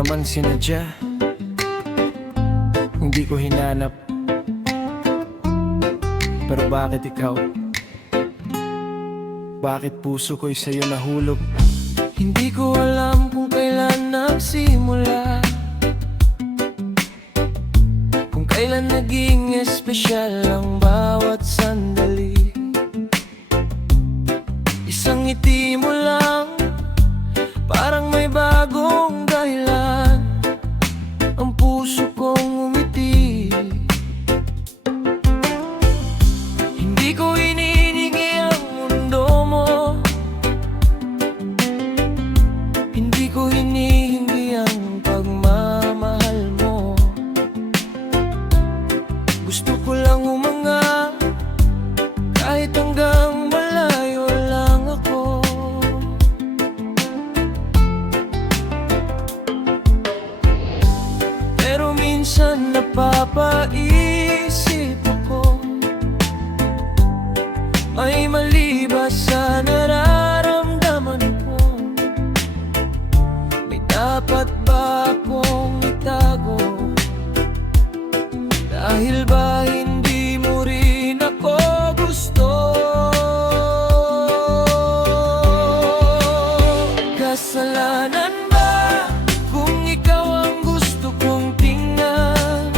naman sinadya, hindi ko hinanap. Pero bakit ikaw? Bakit puso ko'y sa'yo nahulog? Hindi ko alam kung kailan nagsimula, kung kailan naging espesyal ang bawat sandali. Isang ngiti mo lang, parang may bagong dahilan, ang puso kong umiti. Hindi ko ininingi ang mundo mo, hindi ko hinihingi ang pagmamahal mo. Gusto ko lang humanga, kahit hanggang malayo lang ako. Pero minsan napapaisip ako, may mali ba sa nararamdaman ko? May dapat ba akong itago? Dahil ba hindi mo rin ako gusto? Kasalanan ba kung ikaw ang gusto kong tingnan?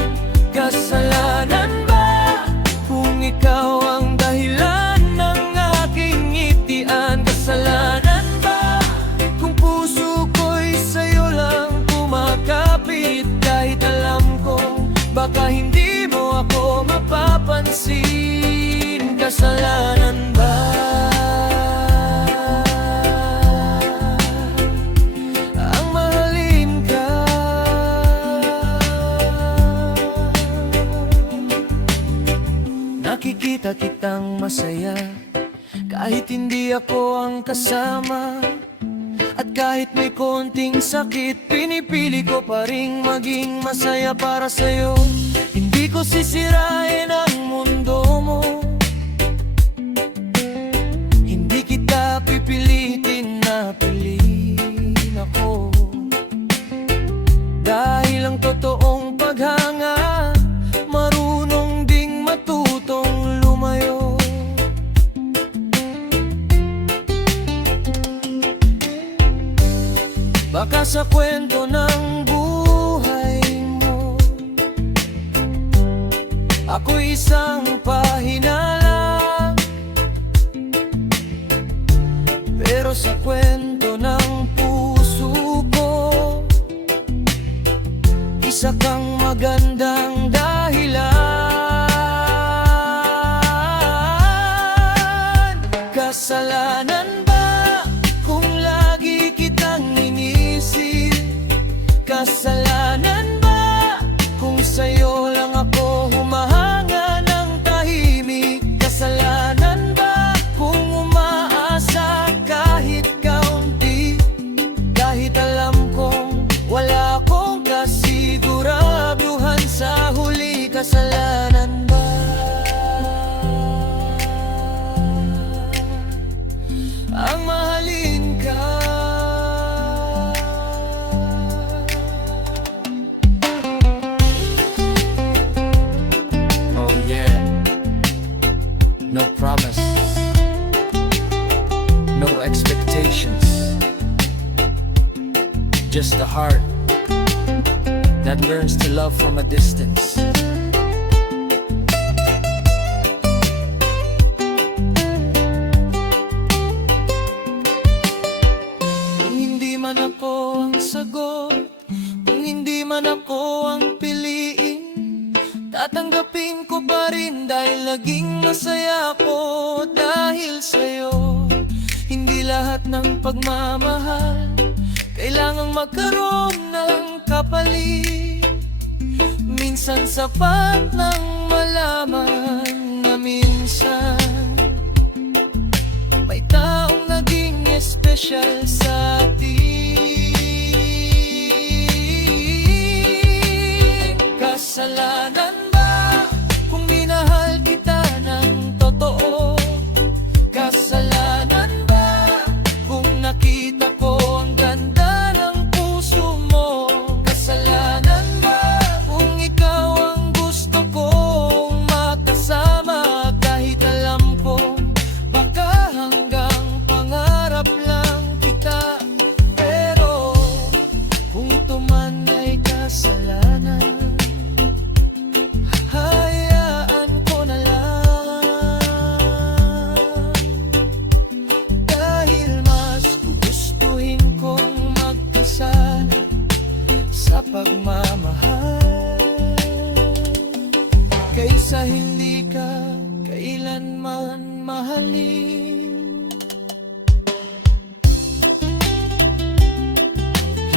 Kasalanan ba kung ikaw ang dahilan ng aking ngitian? Kasalanan ba kung puso ko'y sa'yo lang kumakapit, kahit alam kong baka hindi mo ako mapapansin? Kasalanan ba ang mahalin ka? Nakikita kitang masaya kahit hindi ako ang kasama, at kahit may konting sakit, pinipili ko pa ring maging masaya para sa'yo. Hindi ko sisirain ang mundo mo, hindi kita pipilitin na piliin ako. Dahil ang totoong paghanga, marunong ding matutong lumayo. Baka sa kwento ng buhay mo, ako'y isang pahina lang, pero sa kwento ng puso ko, isa kang magandang dahilan. Kasalanan ba kung lagi kitang inisip? Kasalanan ba kung sa'yo lang ako humahanga ng tahimik? Kasalanan ba kung umaasa kahit kaunti, kahit alam kong wala akong kasiguraduhan sa huli? Kasalanan ba ang mahalin ka? Oh yeah, no promise, no expectations, just a heart that learns to love from a distance. Kung hindi man ako ang sagot, kung hindi man ako ang piliin, tatanggapin ko pa rin dahil naging masaya ako dahil sa'yo. Hindi lahat ng pagmamahal kailangang magkaroon ng kapalit. Minsan sapat nang malaman na minsan may taong naging espesyal sa atin. Kasalanan ba kung minahal kita ng totoo? Kasalanan ba kung nakita ko ang ganda ng puso mo?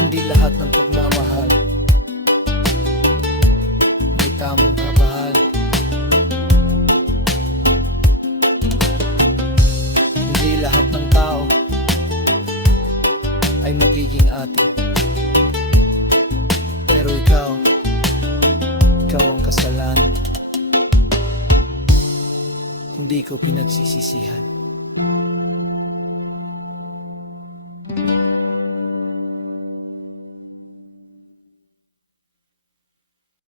Hindi lahat ng pagmamahal may tamang kabahal. Hindi lahat ng tao ay magiging atin. Pero ikaw ang kasalanan kung di ko pinagsisisihan.